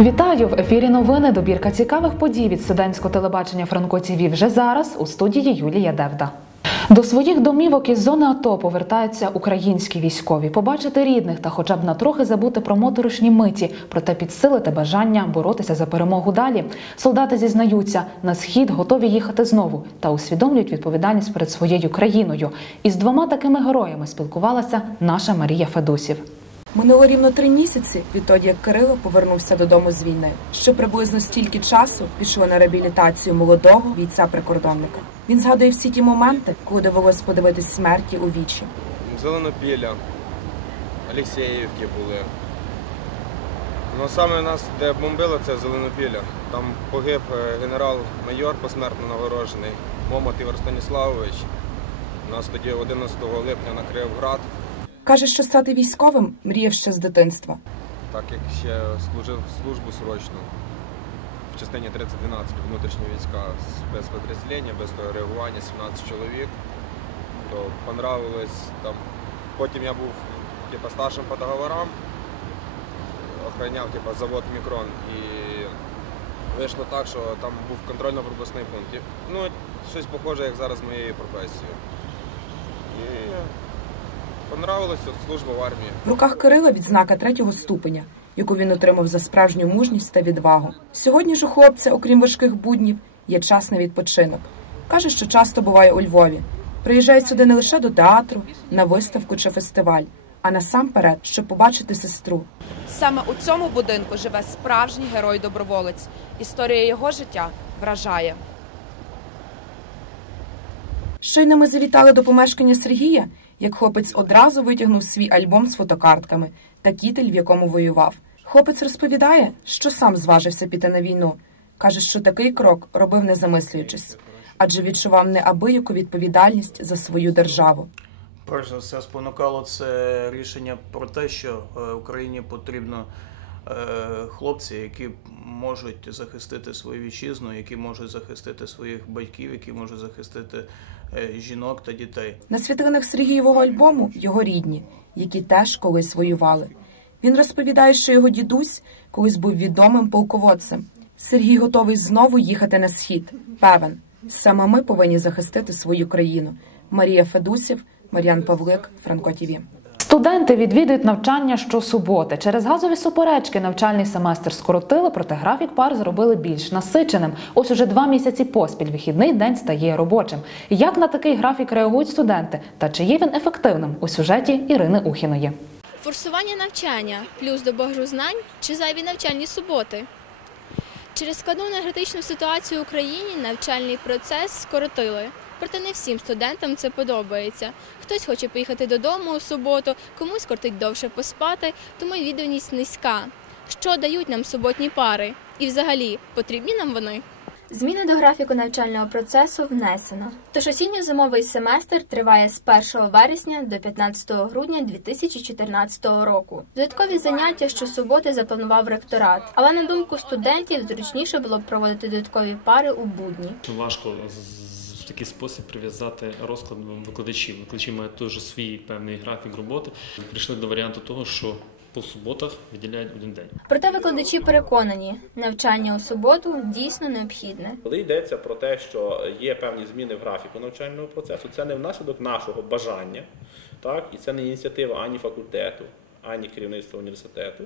Вітаю в ефірі. Новини. Добірка цікавих подій від студентського телебачення Франко ТІВІ вже зараз у студії Юлія Девда. До своїх домівок із зони АТО повертаються українські військові. Побачити рідних та, хоча б на трохи забути про моторошні миті, проте підсилити бажання боротися за перемогу далі. Солдати зізнаються, на схід готові їхати знову та усвідомлюють відповідальність перед своєю країною. Із двома такими героями спілкувалася наша Марія Федусів. Минуло рівно три місяці відтоді, як Кирило повернувся додому з війни. Ще приблизно стільки часу пішло на реабілітацію молодого бійця-прикордонника. Він згадує всі ті моменти, коли довелось подивитись смерті у вічі. Зеленопілля, Алексєївки були. Ну саме нас, де бомбили, це Зеленопілля. Там погиб е, генерал-майор посмертно нагороджений Момот Ігор Станіславович. Нас тоді 11 липня накрив град, Каже, що стати військовим мріяв ще з дитинства. так як ще служив службу срочну в частині 3012 внутрішні війська спецпідрозділення, без реагування 17 чоловік. То понравилось там. Потім я був типа, старшим по договорам, охороняв типа, завод Мікрон і вийшло так, що там був контрольно-пропускний пункт. Ну, щось похоже, як зараз моєю професією. І понравилось от, служба в армії. В руках Кирила відзнака третього ступеня, яку він отримав за справжню мужність та відвагу. Сьогодні ж у хлопця, окрім важких буднів, є час на відпочинок. Каже, що часто буває у Львові. Приїжджає сюди не лише до театру, на виставку чи фестиваль, а насамперед, щоб побачити сестру. Саме у цьому будинку живе справжній герой-доброволець. Історія його життя вражає. Щойно ми завітали до помешкання Сергія, як хлопець одразу витягнув свій альбом з фотокартками та кітель, в якому воював. Хлопець розповідає, що сам зважився піти на війну. Каже, що такий крок робив не замислюючись, адже відчував неабияку відповідальність за свою державу. Перш за все спонукало це рішення про те, що е, Україні потрібно е, хлопці, які можуть захистити свою вітчизну, які можуть захистити своїх батьків, які можуть захистити жінок та дітей. На світлинах Сергієвого альбому його рідні, які теж колись воювали. Він розповідає, що його дідусь колись був відомим полководцем. Сергій готовий знову їхати на схід. Певен, саме ми повинні захистити свою країну. Марія Федусів, Мар'ян Павлик, Франко ТІВІ. Студенти відвідують навчання щосуботи. Через газові суперечки навчальний семестр скоротили, проте графік пар зробили більш насиченим. Ось уже два місяці поспіль вихідний день стає робочим. Як на такий графік реагують студенти? Та чи є він ефективним у сюжеті Ірини Ухіної? Форсування навчання плюс до багажу знань чи зайві навчальні суботи. Через складну енергетичну ситуацію в Україні навчальний процес скоротили. Проте не всім студентам це подобається. Хтось хоче поїхати додому у суботу, комусь кортить довше поспати, тому відданість низька. Що дають нам суботні пари? І взагалі, потрібні нам вони? Зміни до графіку навчального процесу внесено. Тож осінньо-зимовий семестр триває з 1 вересня до 15 грудня 2014 року. Додаткові заняття щосуботи запланував ректорат, але на думку студентів зручніше було б проводити додаткові пари у будні. важко в такий спосіб прив'язати розклад викладачів. Викладачі мають теж свій певний графік роботи. Прийшли до варіанту того, що по суботах виділяють один день. Проте викладачі переконані, навчання у суботу дійсно необхідне. Коли йдеться про те, що є певні зміни в графіку навчального процесу, це не внаслідок нашого бажання, так, і це не ініціатива ані факультету, ані керівництва університету,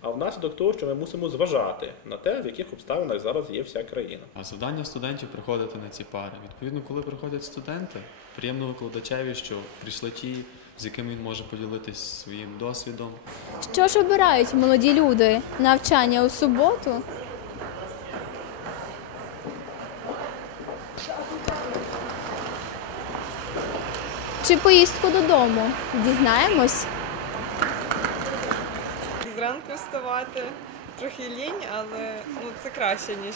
а внаслідок того, що ми мусимо зважати на те, в яких обставинах зараз є вся країна. А завдання студентів приходити на ці пари. Відповідно, коли приходять студенти, приємно викладачеві, що прийшли ті, з якими він може поділитись своїм досвідом. Що ж обирають молоді люди? Навчання у суботу? Чи поїздку додому? Дізнаємось. Зранку вставати трохи лінь, але ну, це краще, ніж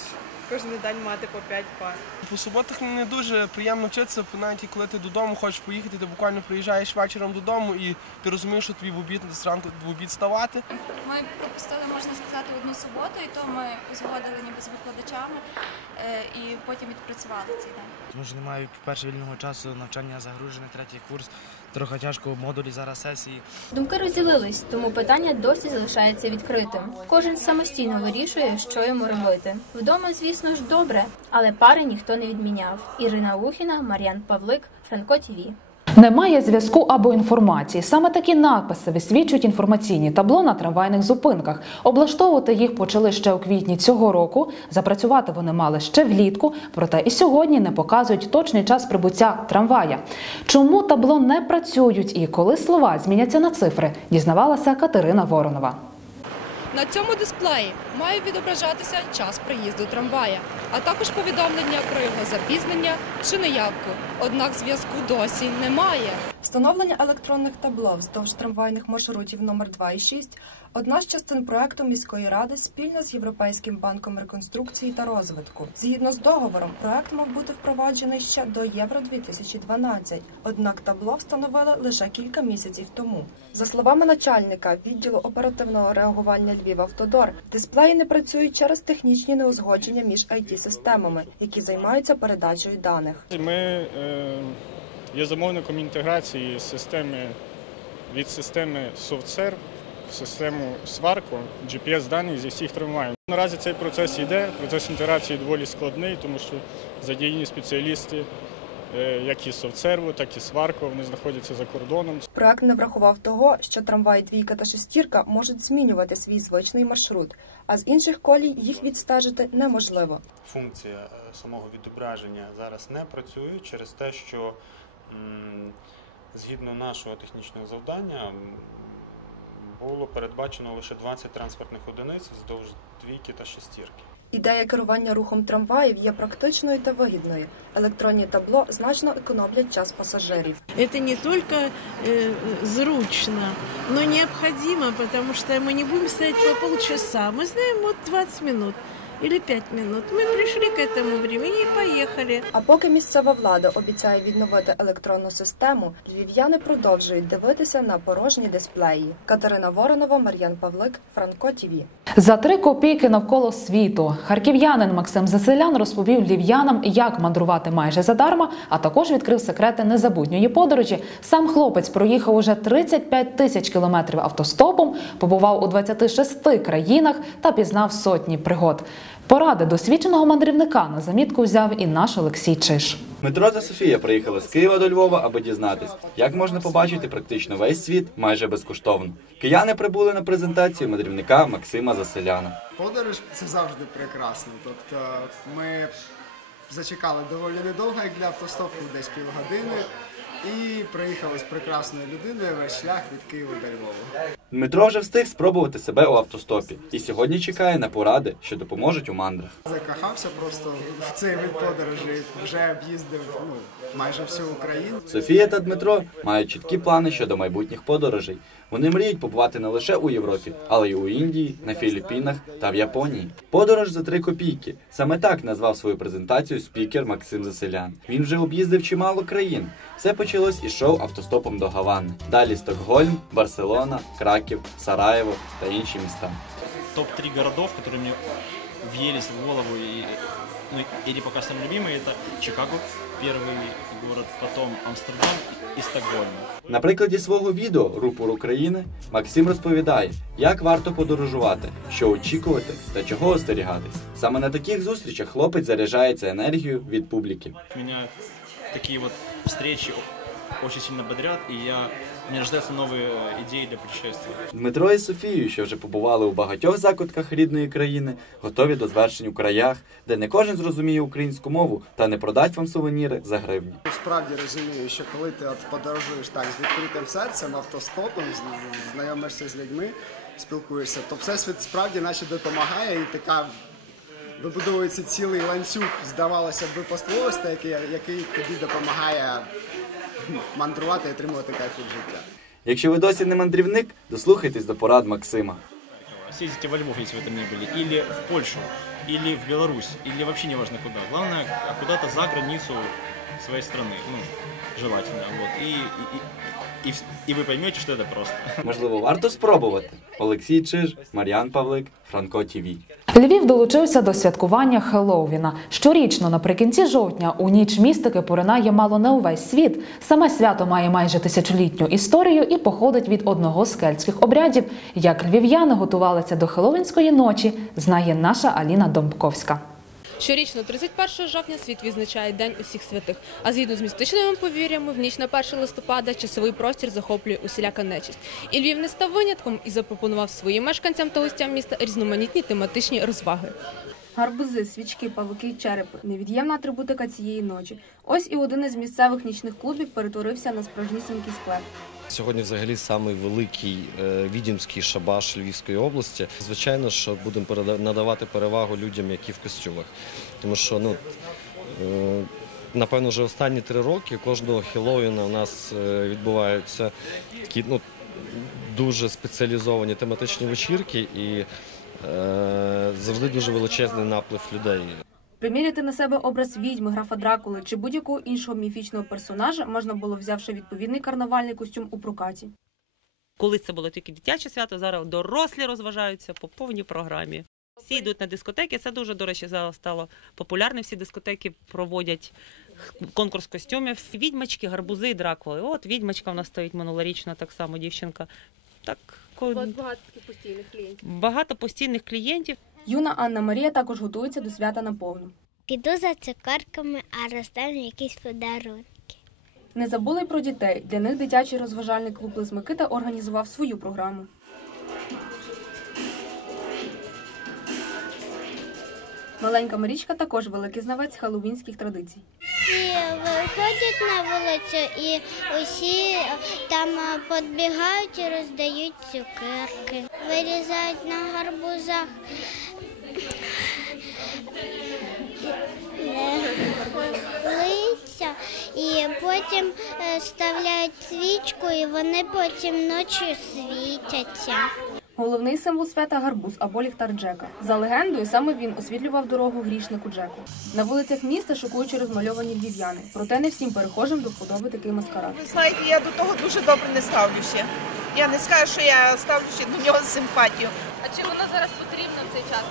кожен день мати по 5 пар. По суботах не дуже приємно вчитися, навіть коли ти додому хочеш поїхати, ти буквально приїжджаєш вечором додому і ти розумієш, що тобі в обід зранку в обід ставати. Ми пропустили, можна сказати, одну суботу, і то ми узгодили ніби з викладачами е, і потім відпрацювали цей день. Тому що немає, по-перше, вільного часу, навчання загружене, третій курс. Трохи тяжко, модулі зараз сесії. Думки розділились, тому питання досі залишається відкритим. Кожен самостійно вирішує, що йому робити. Вдома, звісно ж, добре, але пари ніхто не відміняв. Ірина Лухіна, Мар'ян Павлик, Франко ТІВІ. Немає зв'язку або інформації. Саме такі надписи висвічують інформаційні табло на трамвайних зупинках. Облаштовувати їх почали ще у квітні цього року. Запрацювати вони мали ще влітку, проте і сьогодні не показують точний час прибуття трамвая. Чому табло не працюють і коли слова зміняться на цифри, дізнавалася Катерина Воронова. На цьому дисплеї має відображатися час приїзду трамвая, а також повідомлення про його запізнення чи неявку. Однак зв'язку досі немає. Встановлення електронних табло вздовж трамвайних маршрутів номер 2 і 6 – одна з частин проекту міської ради спільно з Європейським банком реконструкції та розвитку. Згідно з договором, проект мав бути впроваджений ще до Євро 2012 Однак табло встановили лише кілька місяців тому. За словами начальника відділу оперативного реагування Львів Автодор, дисплеї не працюють через технічні неузгодження між it системами які займаються передачею даних. Ми е, є замовником інтеграції системи від системи SoftServe в систему сварку GPS даних зі всіх трамваїв. Наразі цей процес йде. Процес інтеграції доволі складний, тому що задіяні спеціалісти, е, як і SoftServe, так і сварку, вони знаходяться за кордоном. Проект не врахував того, що трамваї двійка та шестірка можуть змінювати свій звичний маршрут, а з інших колій їх відстежити неможливо. Функція е, самого відображення зараз не працює через те, що згідно нашого технічного завдання було передбачено лише 20 транспортних одиниць вздовж двійки та шестірки. Ідея керування рухом трамваїв є практичною та вигідною. Електронні табло значно економлять час пасажирів. Это не только э, зручно, но необходимо, потому что мы не будем стоять по полчаса. Мы знаем вот 20 минут или 5 минут. Мы пришли к этому времени и поехали. А поки місцева влада обіцяє відновити електронну систему, львів'яни продовжують дивитися на порожні дисплеї. Катерина Воронова, Мар'ян Павлик, Франко ТІВІ. За три копійки навколо світу харків'янин Максим Заселян розповів львів'янам, як мандрувати майже задарма, а також відкрив секрети незабутньої подорожі. Сам хлопець проїхав уже 35 тисяч кілометрів автостопом, побував у 26 країнах та пізнав сотні пригод. Поради досвідченого мандрівника на замітку взяв і наш Олексій Чиш. Дмитро та Софія приїхали з Києва до Львова, аби дізнатись, як можна побачити практично весь світ майже безкоштовно. Кияни прибули на презентацію мандрівника Максима Заселяна. Подорож це завжди прекрасно. Тобто ми зачекали доволі недовго, як для автостопу, десь півгодини, і приїхали з прекрасною людиною весь шлях від Києва до Львова. Дмитро вже встиг спробувати себе у автостопі і сьогодні чекає на поради, що допоможуть у мандрах. Закахався просто в цей вид подорожі, вже об'їздив ну, майже всю Україну. Софія та Дмитро мають чіткі плани щодо майбутніх подорожей. Вони мріють побувати не лише у Європі, але й у Індії, на Філіппінах та в Японії. Подорож за три копійки. Саме так назвав свою презентацію спікер Максим Заселян. Він вже об'їздив чимало країн. Все почалось із шоу автостопом до Гавани. Далі Стокгольм, Барселона, Краків, Сараєво та інші міста. Топ-3 городов, которые мне въелись в голову и, ну, или пока самые любимые, это Чикаго, первый город, потом Амстердам і Стокгольм. На прикладі свого відео Рупор України Максим розповідає, як варто подорожувати, що очікувати та чого остерігатись. Саме на таких зустрічах хлопець заряджається енергією від публіки. Меня такі от зустрічі дуже сильно бодрять, і я, мне рождаются новые э, идеи для путешествий. Дмитро і Софію, що вже побували у багатьох закутках рідної країни, готові до звершень у краях, де не кожен зрозуміє українську мову та не продасть вам сувеніри за гривні. Справді розумію, що коли ти от подорожуєш так з відкритим серцем, автостопом, знайомишся з людьми, спілкуєшся, то всесвіт справді наче допомагає і така вибудовується цілий ланцюг, здавалося б, випадковостей, який, який тобі допомагає мандрувати і отримувати кайф від життя. Якщо ви досі не мандрівник, дослухайтесь до порад Максима. Съездите во Львов, если вы там не были, или в Польшу. или в Беларусь, или вообще не важно куда. Главное, а куда-то за границу своей страны, ну, желательно. Вот. И, и, и, и, вс- и поймете, что это просто. Можливо, варто спробувати. Олексій Чиж, Мар'ян Павлик, Франко ТІВІ. Львів долучився до святкування Хеллоуіна. Щорічно, наприкінці жовтня, у ніч містики поринає мало не увесь світ. Саме свято має майже тисячолітню історію і походить від одного з кельтських обрядів. Як львів'яни готувалися до Хеллоуінської ночі, знає наша Аліна Домбковська. Щорічно, 31 жовтня, світ відзначає День усіх святих. А згідно з містичними повір'ями, в ніч на 1 листопада часовий простір захоплює усіляка нечисть. І Львів не став винятком і запропонував своїм мешканцям та гостям міста різноманітні тематичні розваги. Гарбузи, свічки, павуки, черепи невід'ємна атрибутика цієї ночі. Ось і один із місцевих нічних клубів перетворився на справжнісінький склеп. Сьогодні взагалі самий великий е, відімський шабаш Львівської області. Звичайно, що будемо надавати перевагу людям, які в костюмах. Тому що ну, е, напевно, вже останні три роки кожного Хеллоуіна у нас е, відбуваються такі ну, дуже спеціалізовані тематичні вечірки і е, завжди дуже величезний наплив людей. Приміряти на себе образ відьми, графа Дракули чи будь-якого іншого міфічного персонажа можна було, взявши відповідний карнавальний костюм у прокаті. Колись це було тільки дитяче свято, зараз дорослі розважаються по повній програмі. Всі йдуть на дискотеки. Це дуже, до речі, зараз стало популярне. Всі дискотеки проводять конкурс костюмів. Відьмачки, гарбузи і дракули. От відьмачка в нас стоїть минулорічна, так само дівчинка. Так, ко- багато таких постійних клієнтів. багато постійних клієнтів. Юна Анна Марія також готується до свята наповну. Піду за цукерками, а роздам якісь подарунки. Не забули й про дітей. Для них дитячий розважальний клуб Лис Микита організував свою програму. Маленька Марічка також великий знавець хеллоуінських традицій. Всі виходять на вулицю і усі там е, підбігають і роздають цукерки. Вирізають на гарбузах. е, Лиця і потім е, ставляють свічку, і вони потім ночі світяться. Головний символ свята гарбуз або ліхтар Джека. За легендою, саме він освітлював дорогу грішнику Джеку. На вулицях міста шокуючи розмальовані львів'яни. Проте не всім перехожим до вподоби такий маскарад. Ви знаєте, я до того дуже добре не ставлюся. Я не скажу, що я ставлюся до нього з симпатією. А чи воно зараз потрібно в цей час?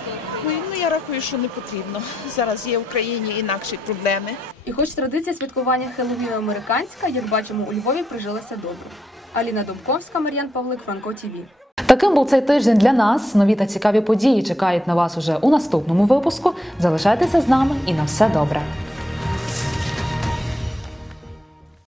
Ну, ну я рахую, що не потрібно. Зараз є в Україні інакші проблеми. І хоч традиція святкування Хеллоуіну американська, як бачимо, у Львові прижилася добре. Аліна Домковська, Мар'ян Павлик, Франко ТІВІ. Таким був цей тиждень для нас. Нові та цікаві події чекають на вас уже у наступному випуску. Залишайтеся з нами і на все добре.